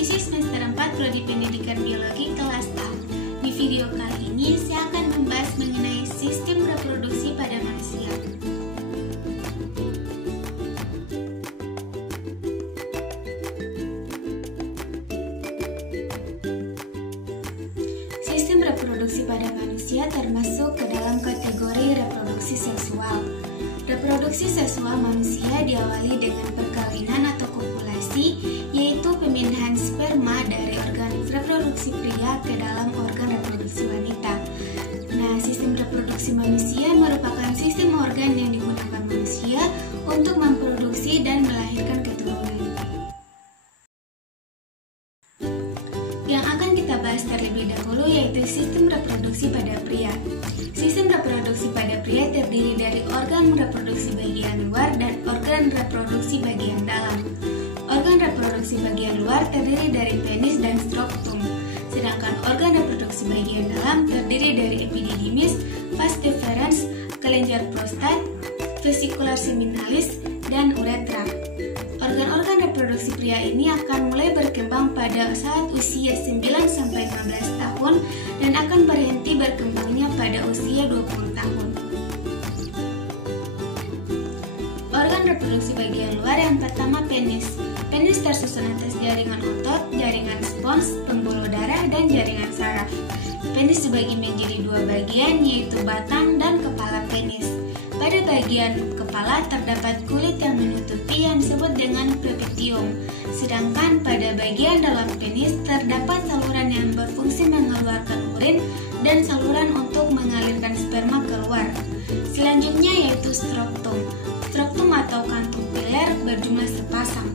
siswi semester 4 Prodi Pendidikan Biologi kelas A. Di video kali ini saya akan membahas mengenai sistem reproduksi pada manusia. Sistem reproduksi pada manusia termasuk ke dalam kategori reproduksi seksual. Reproduksi seksual manusia diawali dengan perkawinan atau kopulasi, yaitu pemindahan sperma dari organ reproduksi pria ke dalam organ reproduksi wanita. Nah, sistem reproduksi manusia merupakan sistem organ yang digunakan manusia untuk memproduksi dan melahirkan keturunan. Yang akan kita bahas terlebih dahulu yaitu sistem reproduksi pada pria. Sistem reproduksi pada pria terdiri dari organ reproduksi bagian luar dan organ reproduksi bagian dalam. Organ reproduksi bagian luar terdiri dari penis dan skrotum, sedangkan organ reproduksi bagian dalam terdiri dari epididymis, vas deferens, kelenjar prostat, vesicula seminalis, dan uretra. Organ-organ reproduksi pria ini akan mulai berkembang pada saat usia 9-15 tahun dan akan berhenti berkembangnya pada usia 20 tahun. Organ reproduksi bagian luar yang pertama penis. Penis tersusun atas jaringan otot, jaringan spons, pembuluh darah, dan jaringan saraf. Penis dibagi menjadi dua bagian yaitu batang dan kepala penis. Pada bagian kepala terdapat kulit yang menutupi yang disebut dengan prepitium. Sedangkan pada bagian dalam penis terdapat saluran yang berfungsi mengeluarkan urin dan saluran untuk mengalirkan sperma keluar. Selanjutnya yaitu skrotum. Skrotum atau kantung piler berjumlah sepasang.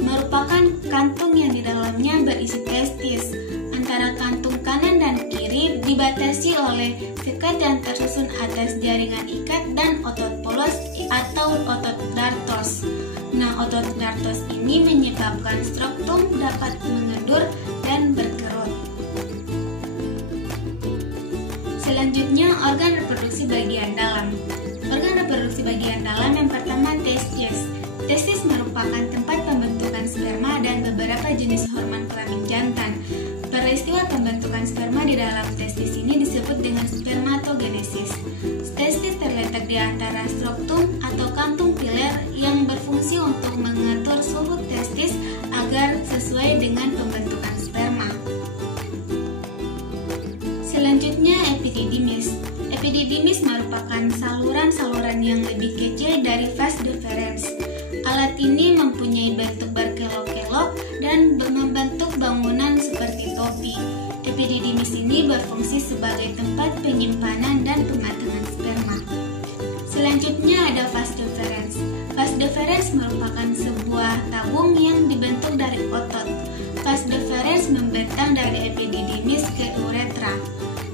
Merupakan kantung yang di dalamnya berisi testis. Antara kantung kanan dan kiri dibatasi oleh sekat yang tersusun atas jaringan ikat dan otot polos atau otot dartos. Nah, otot dartos ini menyebabkan skrotum dapat mengendur dan berkerut. Selanjutnya, organ reproduksi bagian dalam. Organ reproduksi bagian dalam yang pertama testis. Testis merupakan tempat pembentukan sperma dan beberapa jenis hormon kelamin jantan. Peristiwa pembentukan sperma di dalam testis ini disebut dengan spermatogenesis. Testis terletak di antara skrotum atau kantung piler yang berfungsi untuk mengatur suhu testis agar sesuai dengan pembentukan sperma. Selanjutnya epididymis. Epididymis merupakan saluran-saluran yang lebih kecil dari vas deferens. Alat ini mempunyai bentuk berkelok-kelok dan membentuk bangunan seperti topi. Epididymis ini berfungsi sebagai tempat penyimpanan dan pematangan sperma. Selanjutnya ada vas deferens. Vas deferens merupakan sebuah tabung yang dibentuk dari otot. Vas deferens membentang dari epididymis ke uretra.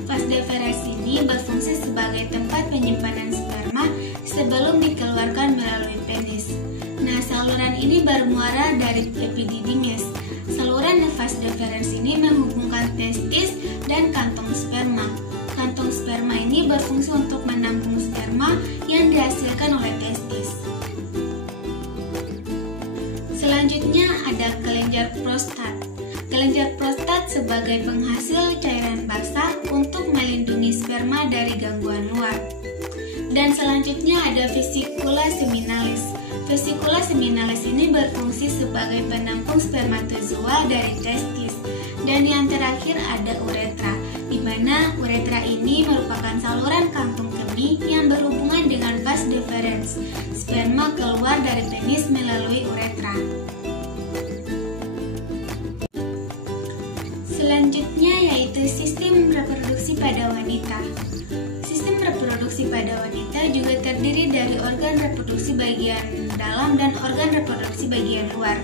Vas deferens ini berfungsi sebagai tempat penyimpanan sperma sebelum dikeluarkan melalui penis. Nah, saluran ini bermuara dari epididymis. Saluran vas deferens ini menghubungkan testis dan kantong sperma. Kantong sperma ini berfungsi untuk menampung sperma yang dihasilkan oleh testis. Selanjutnya ada kelenjar prostat. Kelenjar prostat sebagai penghasil cairan basah untuk melindungi sperma dari gangguan luar. Dan selanjutnya ada vesicula seminalis. Vesicula seminalis ini berfungsi sebagai penampung spermatozoa dari testis. Dan yang terakhir ada uretra, di mana uretra ini merupakan saluran kantung kemih yang berhubungan dengan vas deferens. Sperma keluar dari penis melalui uretra. Selanjutnya yaitu sistem reproduksi pada wanita. Sistem reproduksi pada wanita juga terdiri dari organ reproduksi bagian dalam dan organ reproduksi bagian luar.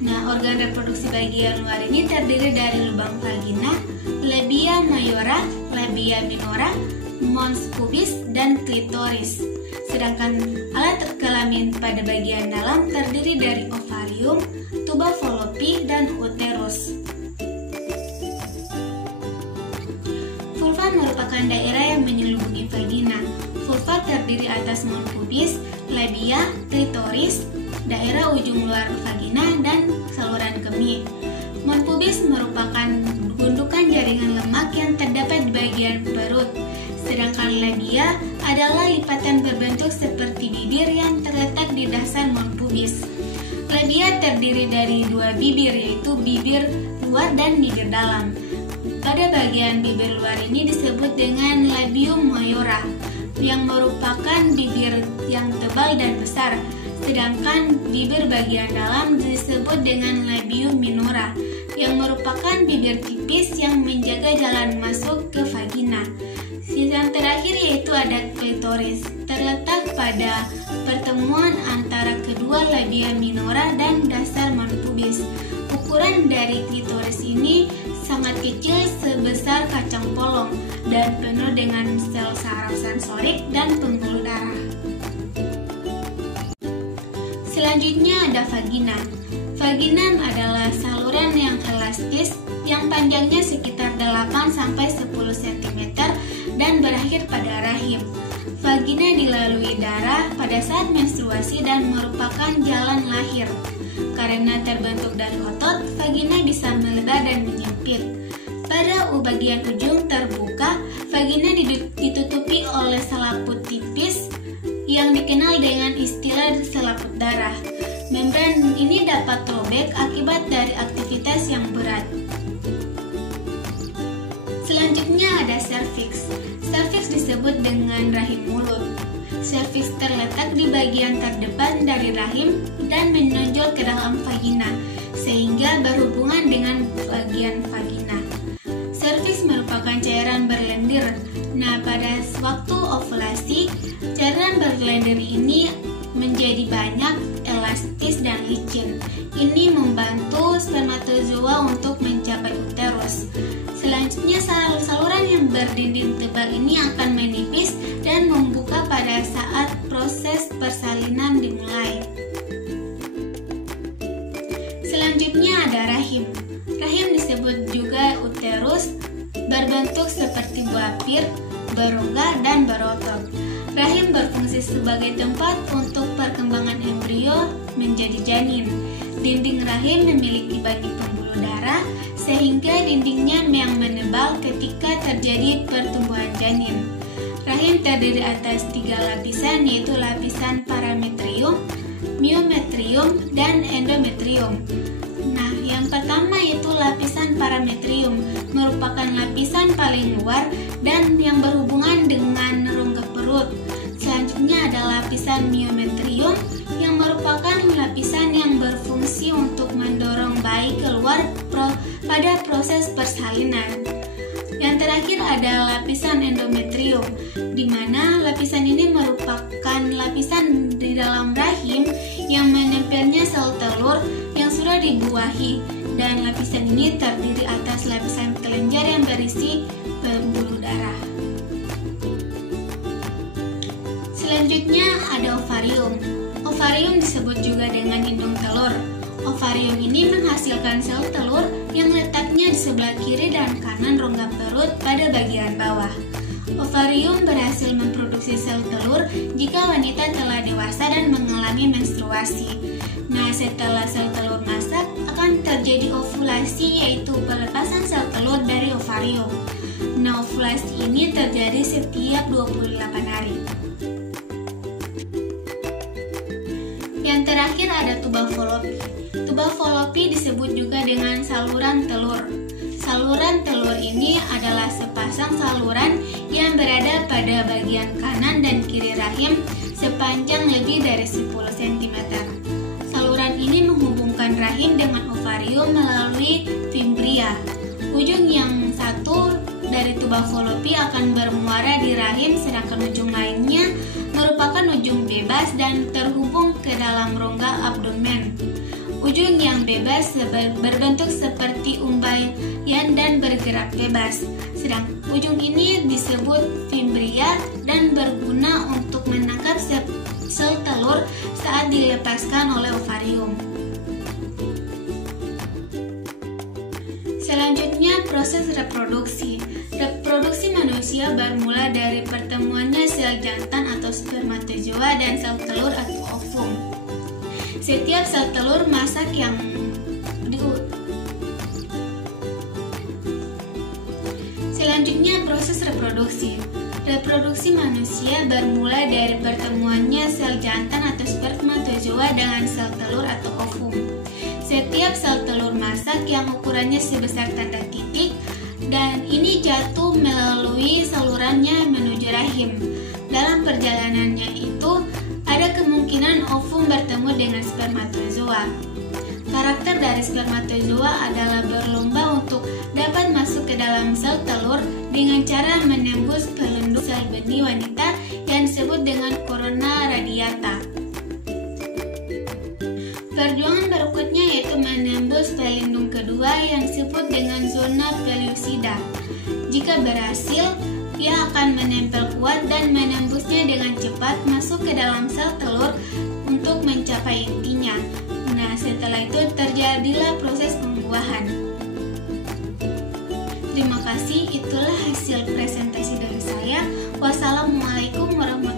Nah, organ reproduksi bagian luar ini terdiri dari lubang vagina, labia majora, labia minora, mons pubis, dan klitoris. Sedangkan alat kelamin pada bagian dalam terdiri dari ovarium, tuba fallopi, dan uterus. Vulva merupakan daerah yang menyelubungi vagina. Vulva terdiri atas mons pubis, labia, klitoris, daerah ujung luar vagina, dan saluran kemih. Monopubis merupakan gundukan jaringan lemak yang terdapat di bagian perut, sedangkan labia adalah lipatan berbentuk seperti bibir yang terletak di dasar monopubis. Labia terdiri dari dua bibir, yaitu bibir luar dan bibir dalam. Pada bagian bibir luar ini disebut dengan labium majora, yang merupakan bibir yang tebal dan besar, sedangkan bibir bagian dalam disebut dengan labium minora, yang merupakan bibir tipis yang menjaga jalan masuk ke vagina. Yang terakhir yaitu ada klitoris, terletak pada pertemuan antara kedua labia minora dan dasar monopubis. Ukuran dari klitoris ini sangat kecil, sebesar kacang polong, dan penuh dengan sel saraf sensorik dan pembuluh darah. Selanjutnya ada vagina. Vagina adalah saluran yang elastis yang panjangnya sekitar 8-10 cm dan berakhir pada rahim. Vagina dilalui darah pada saat menstruasi dan merupakan jalan lahir. Karena terbentuk dari otot, vagina bisa melebar dan menyempit. Pada bagian ujung terbuka, vagina ditutupi oleh selaput tipis yang dikenal dengan istilah selaput darah. Membran ini dapat robek akibat dari aktivitas yang berat. Selanjutnya ada serviks. Serviks disebut dengan rahim mulut. Serviks terletak di bagian terdepan dari rahim dan menonjol ke dalam vagina, sehingga berhubungan dengan bagian vagina. Serviks merupakan cairan berlendir. Nah, pada waktu ovulasi, cairan berlendir ini menjadi banyak, elastis, dan licin. Ini membantu spermatozoa untuk mencapai uterus. Selanjutnya, saluran yang berdinding tebal ini akan menipis dan membuka pada saat proses persalinan dimulai. Selanjutnya ada rahim. Rahim disebut juga uterus, berbentuk seperti buah pir, berongga, dan berotot. Rahim berfungsi sebagai tempat untuk perkembangan embrio menjadi janin. Dinding rahim memiliki banyak pembuluh darah, sehingga dindingnya yang menebal ketika terjadi pertumbuhan janin. Rahim terdiri atas 3 lapisan, yaitu lapisan parametrium, myometrium, dan endometrium. Nah, yang pertama yaitu lapisan parametrium, merupakan lapisan paling luar dan yang berhubungan dengan rongga perut. Selanjutnya ada lapisan myometrium yang merupakan lapisan yang berfungsi untuk mendorong bayi keluar pada proses persalinan. Yang terakhir ada lapisan endometrium, di mana lapisan ini merupakan lapisan di dalam rahim yang menempelnya sel telur yang sudah dibuahi, dan lapisan ini terdiri atas lapisan kelenjar yang berisi pembuluh darah. Selanjutnya ada ovarium. Ovarium disebut juga dengan indung telur. Ovarium ini menghasilkan sel telur yang letaknya di sebelah kiri dan kanan rongga perut pada bagian bawah. Ovarium berhasil memproduksi sel telur jika wanita telah dewasa dan mengalami menstruasi. Nah, setelah sel telur masak, akan terjadi ovulasi, yaitu pelepasan sel telur dari ovarium. Nah, ovulasi ini terjadi setiap 28 hari. Yang terakhir ada tuba falopi. Tuba falopi disebut juga dengan saluran telur. Saluran telur ini adalah sepasang saluran yang berada pada bagian kanan dan kiri rahim sepanjang lebih dari 10 cm. Saluran ini menghubungkan rahim dengan ovarium melalui fimbria. Ujung yang satu dari tuba falopi akan bermuara di rahim, sedangkan ujung lainnya merupakan ujung bebas dan terhubung ke dalam rongga abdomen. Ujung yang bebas berbentuk seperti umbayan dan bergerak bebas. Sedang ujung ini disebut fimbria dan berguna untuk menangkap sel telur saat dilepaskan oleh ovarium. Selanjutnya proses reproduksi. Reproduksi manusia bermula dari pertemuannya sel jantan atau spermatozoa dan sel telur atau ovum. Setiap sel telur masak yang Selanjutnya, proses reproduksi. Reproduksi manusia bermula dari pertemuannya sel jantan atau spermatozoa dengan sel telur atau ovum. Setiap sel telur masak yang ukurannya sebesar tanda titik dan ini jatuh melalui salurannya menuju rahim. Dalam perjalanannya itu, ada kemungkinan ovum bertemu dengan spermatozoa. Karakter dari spermatozoa adalah berlomba untuk dapat masuk ke dalam sel telur dengan cara menembus pelindung sel benih wanita yang disebut dengan corona radiata. Perjuangan berikutnya yaitu menembus pelindung kedua yang disebut dengan zona pellucida. Jika berhasil, ia akan menempel kuat dan menembusnya dengan cepat masuk ke dalam sel telur untuk mencapai intinya. Nah, setelah itu terjadilah proses pembuahan. Terima kasih, itulah hasil presentasi dari saya. Wassalamualaikum warahmatullahi wabarakatuh.